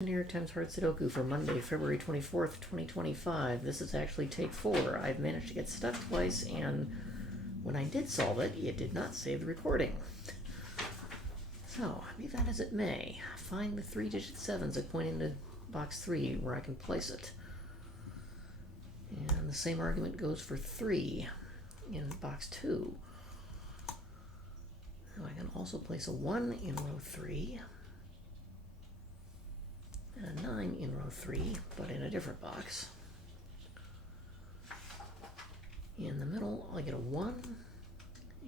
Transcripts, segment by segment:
New York Times Hard Sudoku for Monday, February 24th, 2025. This is actually take 4. I've managed to get stuck twice, and when I did solve it, it did not save the recording. So, be that as it may, find the 3-digit 7s pointing to box 3 where I can place it. And the same argument goes for 3 in box 2. Now I can also place a 1 in row 3. And a 9 in row 3, but in a different box. In the middle, I get a 1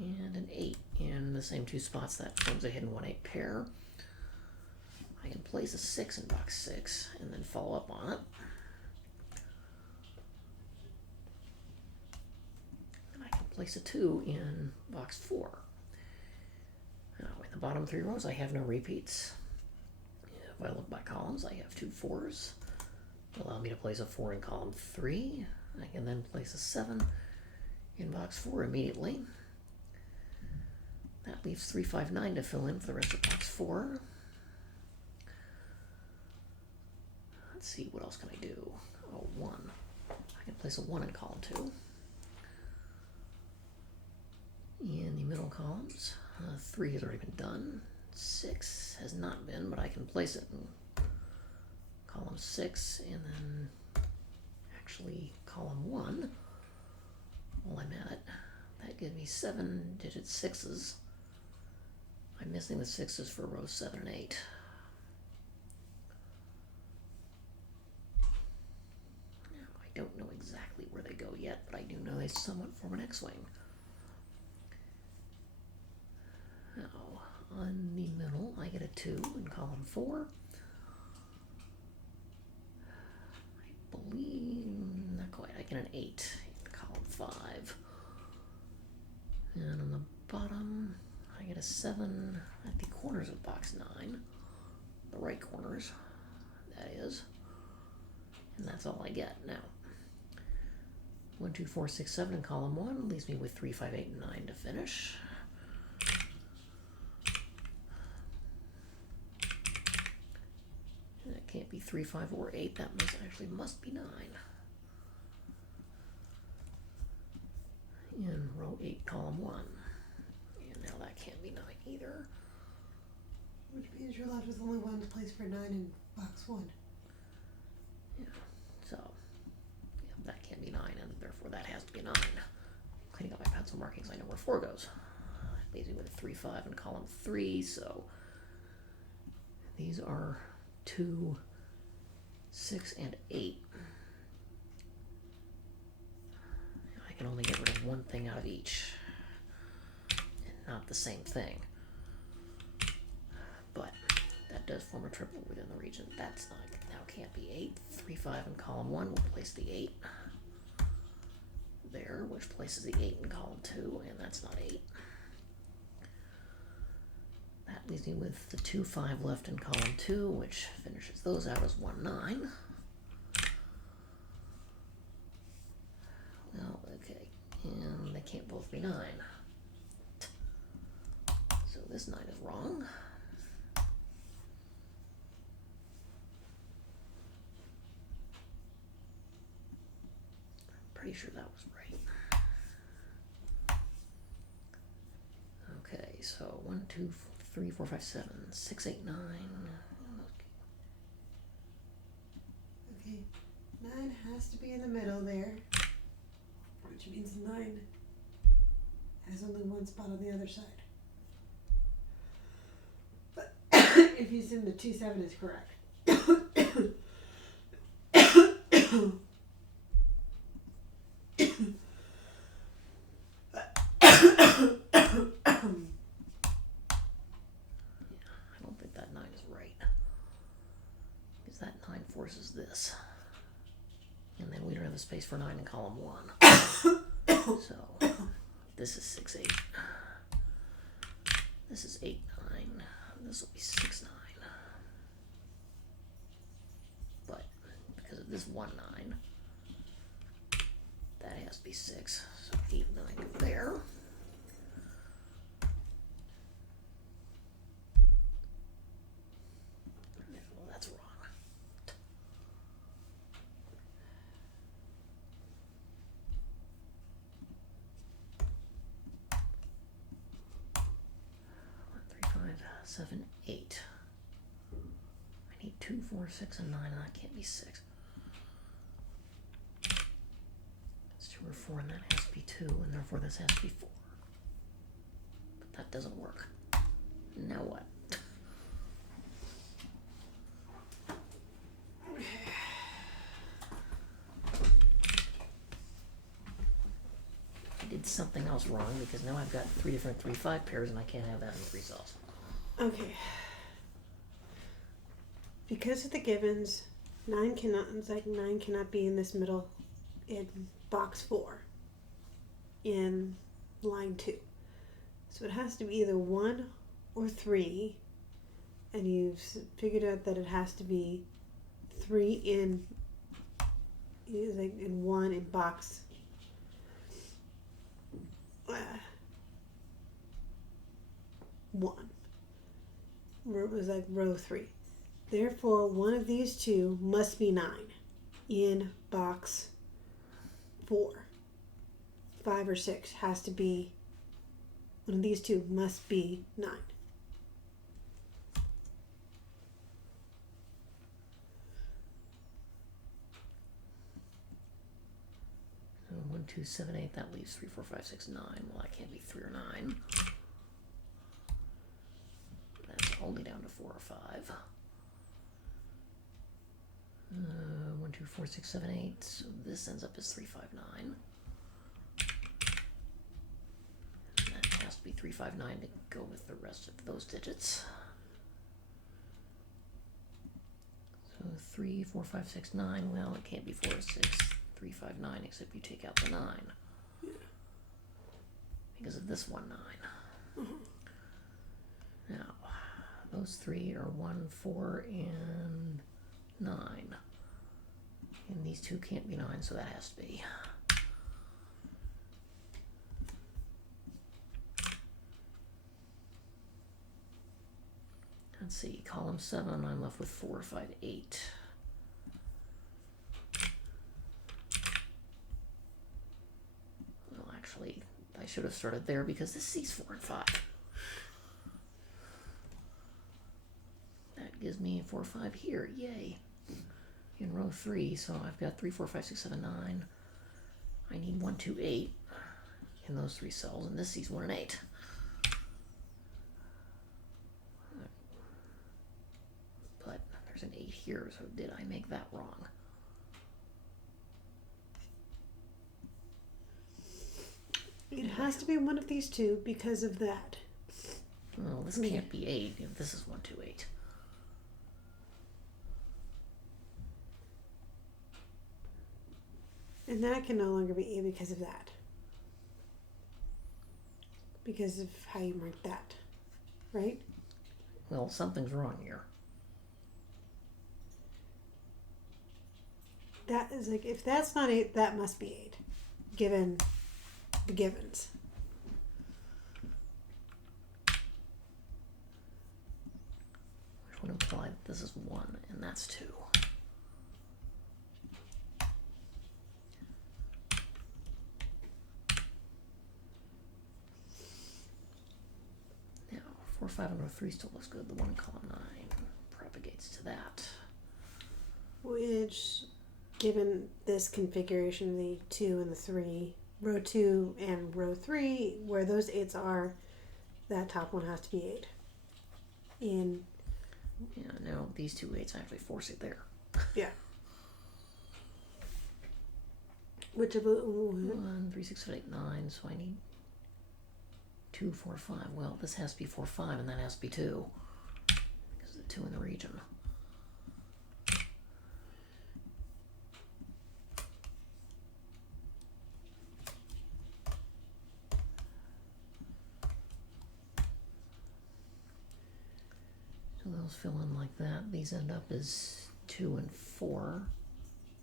and an 8 in the same two spots. That forms a hidden 1-8 pair. I can place a 6 in box 6 and then follow up on it. And I can place a 2 in box 4. Now, in the bottom 3 rows, I have no repeats. If I look by columns, I have 2 4s. Allow me to place a 4 in column 3. I can then place a 7 in box 4 immediately. That leaves 3, 5, 9 to fill in for the rest of box 4. Let's see, what else can I do? Oh, 1. I can place a 1 in column 2. In the middle columns, 3 has already been done. 6 has not been, but I can place it in column 6 and then actually column 1 while I'm at it. That gives me 7-digit 6s. I'm missing the 6s for rows 7 and 8. Now, I don't know exactly where they go yet, but I do know they somewhat form an X-wing. Now, on the middle, I get a 2 in column 4. I believe, not quite, I get an 8 in column 5. And on the bottom, I get a 7 at the corners of box 9. The right corners, that is. And that's all I get. Now, 1, 2, 4, 6, 7 in column 1 leaves me with 3, 5, 8, and 9 to finish. That can't be 3, 5, or 8. That must be 9. In row 8, column 1. And now that can't be 9 either. Which means you're left with only one place for 9 in box 1. Yeah, so yeah, that can't be 9, and therefore that has to be 9. Cleaning up my pencil markings, I know where 4 goes. Leaves me with a 3, 5 in column 3, so these are 2, 6, and 8. I can only get rid of one thing out of each, and not the same thing. But that does form a triple within the region. That's not, now can't be 8. 3, 5 in column 1 will place the 8 there, which places the 8 in column 2, and that's not 8. That leaves me with the 2, 5 left in column 2, which finishes those out as 1, 9. Well, okay, and they can't both be 9. So this 9 is wrong. I'm pretty sure that was right. Okay, so 1, 2, 3, 4, 5, 7, 6, 8, 9. Okay, 9 has to be in the middle there, which means 9 has only one spot on the other side. But if you assume the 2, 7 is correct. That 9 forces this. And then we don't have a space for 9 in column 1. So this is 6, 8. This is 8, 9. This will be 6, 9. But because of this 1, 9, that has to be 6. So 8, 9 go there. Well, that's wrong. 7, 8. I need 2, 4, 6, and 9, and that can't be 6. It's 2 or 4, and that has to be 2, and therefore this has to be 4. But that doesn't work. Now what? I did something else wrong because now I've got 3 different 3-5 pairs, and I can't have that in 3 cells. Okay. Because of the givens, 9 cannot be in this middle in box 4 in line 2. So it has to be either 1 or 3, and you've figured out that it has to be 3 in 1 in box 1. Where it was like row 3. Therefore, one of these two must be 9 in box 4. 5 or 6 has to be, one of these two must be 9. So 1, 2, 7, 8, that leaves 3, 4, 5, 6, 9. Well, that can't be 3 or 9. That's only down to 4 or 5. 1, 2, 4, 6, 7, 8. So this ends up as 3, 5, 9. And that has to be 3, 5, 9 to go with the rest of those digits. So 3, 4, 5, 6, 9. Well, it can't be 4 or 6, 3, 5, 9, except you take out the 9. Yeah. Because of this 1, 9. Mm-hmm. Now, those 3 are 1, 4, and 9. And these 2 can't be 9, so that has to be. Let's see, column 7, I'm left with 4, 5, 8. Well, actually, I should have started there because this sees 4 and 5. That gives me 4, 5 here, yay. In row 3, so I've got 3, 4, 5, 6, 7, 9. I need 1, 2, 8 in those 3 cells, and this sees 1 and 8. But there's an 8 here, so did I make that wrong? It has to be one of these two because of that. Well, this can't be 8 if this is 1, 2, 8. And that can no longer be A because of that. Because of how you marked that. Right? Well, something's wrong here. That is like, if that's not 8, that must be 8. Given the givens. Which would imply that this is 1 and that's 2. Now, 4, 5, and row 3 still looks good. The 1 in column 9 propagates to that. Which, given this configuration of the 2 and the 3, row 2 and row 3, where those 8s are, that top one has to be 8. In, Yeah, now these 2 8s actually force it there. yeah. Which of the, 1, 3, 6, 7, 8, 9, so I need 2, 4, 5. Well, this has to be 4, 5, and that has to be 2. Because of the 2 in the region. So those fill in like that. These end up as 2 and 4,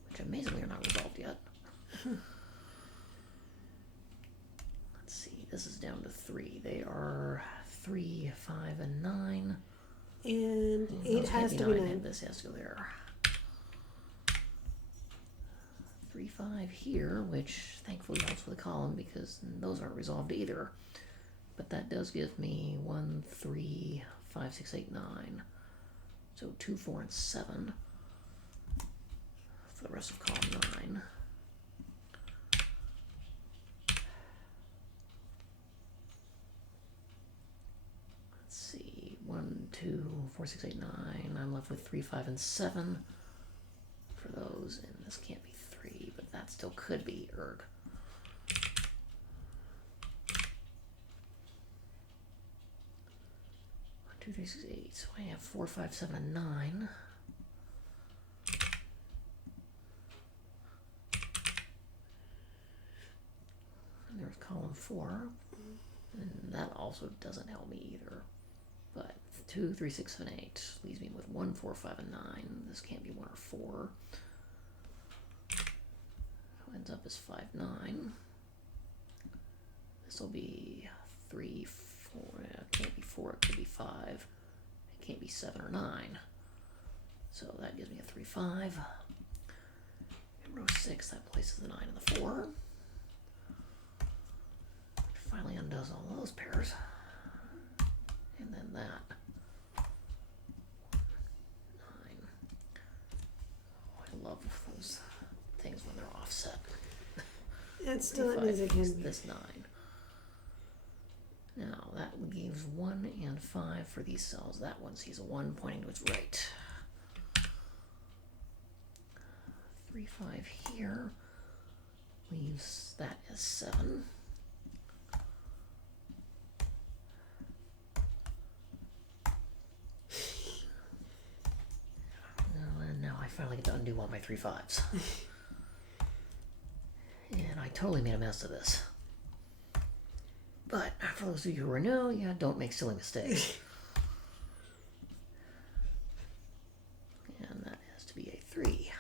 which amazingly are not resolved yet. Let's see, this is down to 3. They are 3, 5, and 9. and 8 those has can't to be 9, 9. and this has to go there. 3, 5 here, which thankfully helps with the column because those aren't resolved either. But that does give me 1, 3, 5, 6, 8, 9. So 2, 4, and 7 for the rest of column 9. Let's see, 1, 2, 4, 6, 8, 9. I'm left with 3, 5, and 7 for those, and this can't be 3, but that still could be erg. 2, 3, 6, 8. So I have 4, 5, 7, and 9. And there's column 4. And that also doesn't help me either. But 2, 3, 6, 7, 8 leaves me with 1, 4, 5, and 9. This can't be 1 or 4. So ends up as 5, 9. This will be 3, 4. It can't be 4, it could be 5. It can't be 7 or 9. So that gives me a 3, 5. In row 6, that places the 9 and the 4. Finally undoes all those pairs. And then that. 9. Oh, I love those things when they're offset. It still 3, 5 means it is can. this 9. Now that gives 1 and 5 for these cells. That one sees a 1 pointing to its right. 3, 5 here leaves that as 7. And now I finally get to undo all my 3, 5s. And I totally made a mess of this. But for those of you who are new, yeah, don't make silly mistakes. And that has to be a 3.